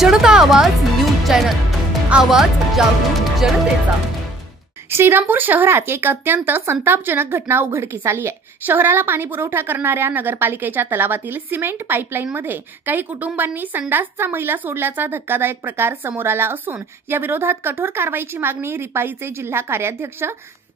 जनता आवाज news channel, आवाज जागरूक जनतेचा। श्रीरामपूर शहरात एक अत्यंत संतापजनक घटना उघडकीस आली आहे। शहराला पाणी पुरवठा करणाऱ्या नगरपालिकेच्या तलावातील सिमेंट पाईपलाईनमध्ये काही कुटुंबांनी संडासचा मैला सोडल्याचा धक्कादायक प्रकार समोर आला असून या विरोधात कठोर कारवाईची मागणी रिपाईचे जिल्हा कार्याध्यक्ष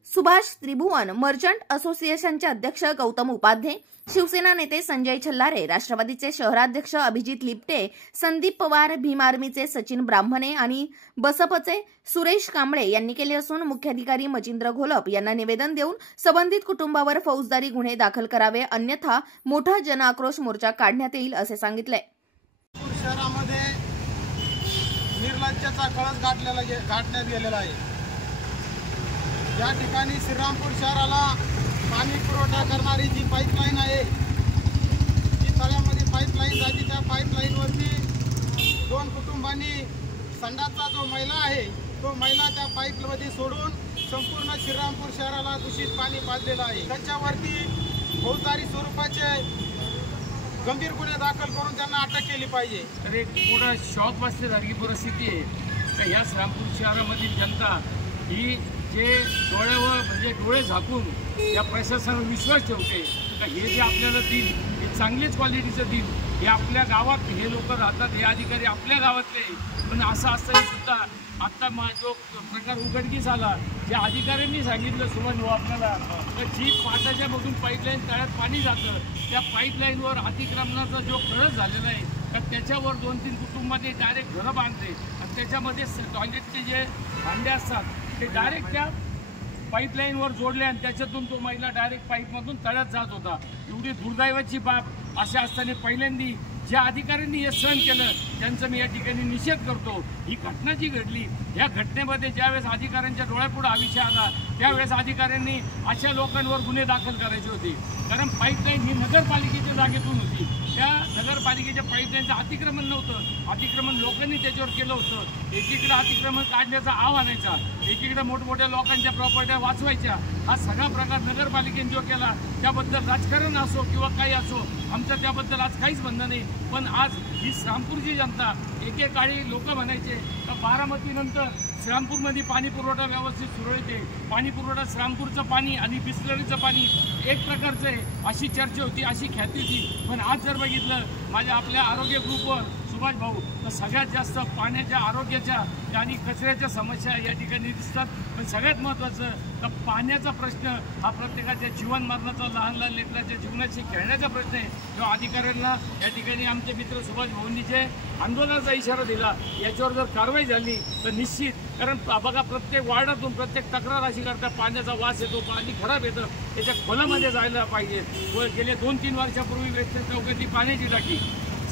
सुभाष त्रिभुवन, मर्चंट असोसिएशनचे अध्यक्ष गौतम उपाध्ये, शिवसेना नेते संजय छल्लारे, राष्ट्रवादीचे शहराध्यक्ष अभिजित लिपटे, संदीप पवार, भीम आर्मीचे सचिन ब्राह्मणे आणि बसपचे सुरेश कांबळे यांनी केले असून मुख्याधिकारी मचिंद्र घोलप यांना निवेदन देऊन संबंधित कुटुंबावर फौजदारी गुन्हे दाखल करावे, अन्यथा मोठा जनआक्रोश मोर्चा काढण्यात येईल असे सांगितले। शहरामध्ये निर्लज्जतेचा कळस गाठण्यात गेलेला आहे। या ठिकाणी श्रीरामपूर शहराला पाणी पुरवठा करणारी जी पाईपलाईन आहे, ती तळ्यामध्ये पाईपलाईन जाते। त्या पाईपलाईनवरती दोन कुटुंबांनी संडासचा जो मैला आहे तो मैला त्या पाईपमध्ये सोडून संपूर्ण श्रीरामपूर शहराला दूषित पाणी पाजलेलं आहे। त्याच्यावरती फौजदारी स्वरूपाचे गंभीर गुन्हे दाखल करून त्यांना अटक केली पाहिजे। तर एक मोठा शॉक बसण्यासारखी परिस्थिती आहे का या श्रीरामपूर शहरामधील जनता ही जे डोळ्यावर म्हणजे डोळे झाकून या प्रशासनावर विश्वास ठेवते का हे जे आपल्याला देईल हे चांगलीच क्वालिटीचं देईल, हे आपल्या गावात हे लोक राहतात, हे अधिकारी आपल्या गावातले। पण असं असताना सुद्धा आत्ता जो प्रकार उघडकीस आला, ज्या अधिकाऱ्यांनी सांगितलं सुमन भाऊ आपल्याला तर जी पाटाच्या मधून पाईपलाईन तळ्यात पाणी जातं त्या पाईपलाईनवर अतिक्रमणाचा जो कळस झालेला आहे तर त्याच्यावर 2-3 कुटुंबांनी डायरेक्ट घरं बांधले आणि त्याच्यामध्ये टॉयलेटचे जे भांडे असतात ते डायरेक्ट त्या पाईपलाईनवर जोडले आणि त्याच्यातून तो मैला डायरेक्ट पाईपमधून तळ्यात जात होता। एवढी दुर्दैवाची बाब अशा असताना पहिल्यांदी ज्या अधिकाऱ्यांनी हे सहन केलं त्यांचा मी या ठिकाणी निषेध करतो। ही घटना जी घडली या घटनेमध्ये ज्यावेळेस अधिकाऱ्यांच्या डोळ्यापुढे हा विषय आला त्यावेळेस अधिकाऱ्यांनी अशा लोकांवर गुन्हे दाखल करायचे होते, कारण पाईपलाईन ही नगरपालिकेच्या जागेतून होती। त्या नगरपालिकेच्या पाईपलाईनचं अतिक्रमण नव्हतं, अतिक्रमण लोकांनी त्याच्यावर केलं होतं। एकीकडे अतिक्रमण काढण्याचा आव आणायचा, एकीकडे मोठमोठ्या लोकांच्या प्रॉपर्ट्या वाचवायच्या, हा सगळा प्रकार नगरपालिकेने जो केला त्याबद्दल राजकारण असो किंवा काही असो आमचं त्याबद्दल आज काहीच म्हणणं नाही। पण आज ही श्रीरामपूरची जनता एकेकाळी लोक म्हणायचे का बारामतीनंतर श्रीरामपूरमध्ये पाणी पुरवठा व्यवस्थित सुरळीत आहे, पाणी पुरवठा श्रीरामपूरचं पाणी आणि बिस्लरीचं पाणी एक प्रकारचं आहे अशी चर्चा होती, अशी ख्याती होती। पण आज जर बघितलं माझ्या आपल्या आरोग्य ग्रुपवर सुभाष भाऊ तर सगळ्यात जास्त पाण्याच्या आरोग्याच्या आणि कचऱ्याच्या समस्या या ठिकाणी दिसतात। पण सगळ्यात महत्त्वाचं तर पाण्याचा प्रश्न हा प्रत्येकाच्या जीवन मरणाचा, लहान लहान लेकराच्या जीवनाशी खेळण्याचा प्रश्न आहे। जो अधिकाऱ्यांना या ठिकाणी आमचे मित्र सुभाष भाऊंनी जे आंदोलनाचा इशारा दिला याच्यावर जर कारवाई झाली तर निश्चित, कारण बघा प्रत्येक वार्डातून प्रत्येक तक्रार अशी करता पाण्याचा वास येतो, पाणी खराब येतं, त्याच्या खोलामध्ये जायला पाहिजे। व गेले 2-3 वर्षापूर्वी वेस्टर्न चौकातली पाण्याची टाकी,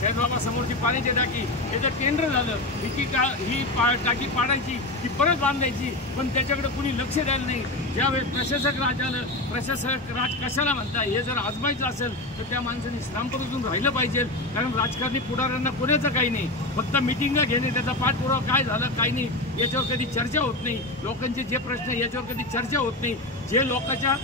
सैदबाबा समोरची पाण्याची टाकी याचं टेंडर झालं, ही टाकी पाडायची ती परत बांधायची, पण त्याच्याकडे कुणी लक्ष द्यायला नाही। ज्यावेळेस प्रशासक राज आलं, प्रशासक राज कशाला म्हणता, हे जर आजमायचं असेल तर त्या माणसाने श्रीरामपूरतून राहिलं पाहिजे, कारण राजकारणी पुढाऱ्यांना कोणाचं काही नाही, फक्त मिटिंगा घेणे, त्याचा पाठपुरावा काय झालं काय नाही याच्यावर कधी चर्चा होत नाही। लोकांचे जे प्रश्न याच्यावर कधी चर्चा होत नाही, जे लोकांच्या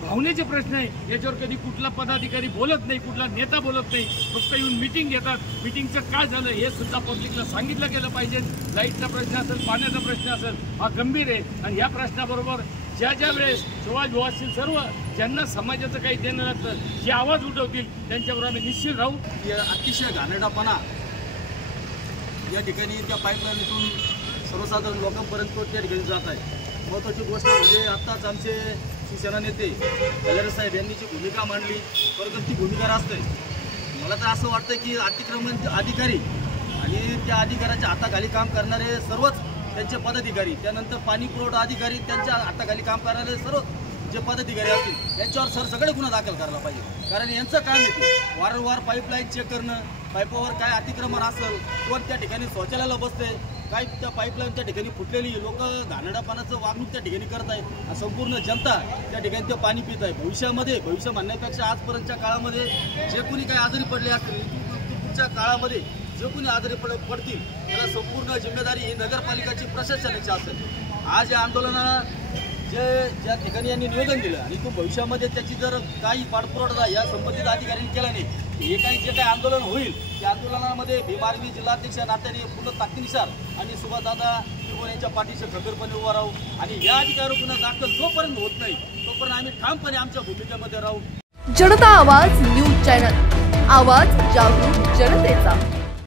भावनेचे प्रश्न आहे याच्यावर कधी कुठला पदाधिकारी बोलत नाही, कुठला नेता बोलत नाही, फक्त येऊन मिटिंग घेतात। मिटिंगचं काय झालं हे सुद्धा पब्लिकला सांगितलं गेलं पाहिजे। लाईटचा प्रश्न असेल, पाण्याचा प्रश्न असेल, हा गंभीर आहे आणि या प्रश्नाबरोबर ज्या वेळेस सुभाष भाऊ असतील, सर्व ज्यांना समाजाचं काही देणं लागतं, जे आवाज उठवतील त्यांच्यावर आम्ही निश्चित राहू। अतिशय घाणेरडापणा या ठिकाणी त्या पाईपलाईनतून सर्वसाधारण लोकांपर्यंत त्या ठिकाणी जात आहे। महत्त्वाची गोष्ट म्हणजे आत्ताच आमचे शिवसेना नेते छल्लारे साहेब यांनी जी भूमिका मांडली, परंतु ती भूमिका असते। मला तर असं वाटतं की अतिक्रमण अधिकारी आणि त्या अधिकाऱ्याच्या हाताखाली काम करणारे सर्वच त्यांचे पदाधिकारी, त्यानंतर पाणी पुरवठा अधिकारी त्यांच्या हाताखाली काम करणारे सर्व जे पदाधिकारी असतील यांच्यावर सगळे गुन्हा दाखल करायला पाहिजे, कारण यांचं काम आहे वारंवार पाईपलाईन चेक करणं, पाईपावर काय अतिक्रमण असेल, कोण त्या ठिकाणी शौचालयाला बसते, काय त्या पाईपलाईन त्या ठिकाणी फुटलेली, लोक घाणेरडापणाचं वागणूक त्या ठिकाणी करत आहे, संपूर्ण जनता त्या ठिकाणी ते पाणी पित आहे। भविष्य म्हणण्यापेक्षा आजपर्यंतच्या काळामध्ये जे कोणी काही आजारी पडले असतील, पुढच्या काळामध्ये जे कोणी आजारी पडतील त्याला संपूर्ण जिम्मेदारी ही नगरपालिकाची प्रशासनाची असेल। आज या आंदोलनाला ज्या ठिकाणी यांनी निवेदन दिलं आणि तो भविष्यामध्ये त्याची जर काही पाठपुरावा या संबंधित अधिकाऱ्यांनी केला नाही हे काही जे काही आंदोलन होईल त्या आंदोलनामध्ये भीम आर्मी जिल्हाध्यक्ष नात्याने पूर्ण ताकदीनुसार आणि सुभाषदादा त्रिभुवन यांच्या पाठीशी खंबीरपणे उभा राहू आणि या अधिकारी गुन्हा दाखल जोपर्यंत होत नाही तोपर्यंत आम्ही ठामपणे आमच्या भूमिकेमध्ये राहू. जनता आवाज न्यूज चॅनल, आवाज जागरूक जनतेचा.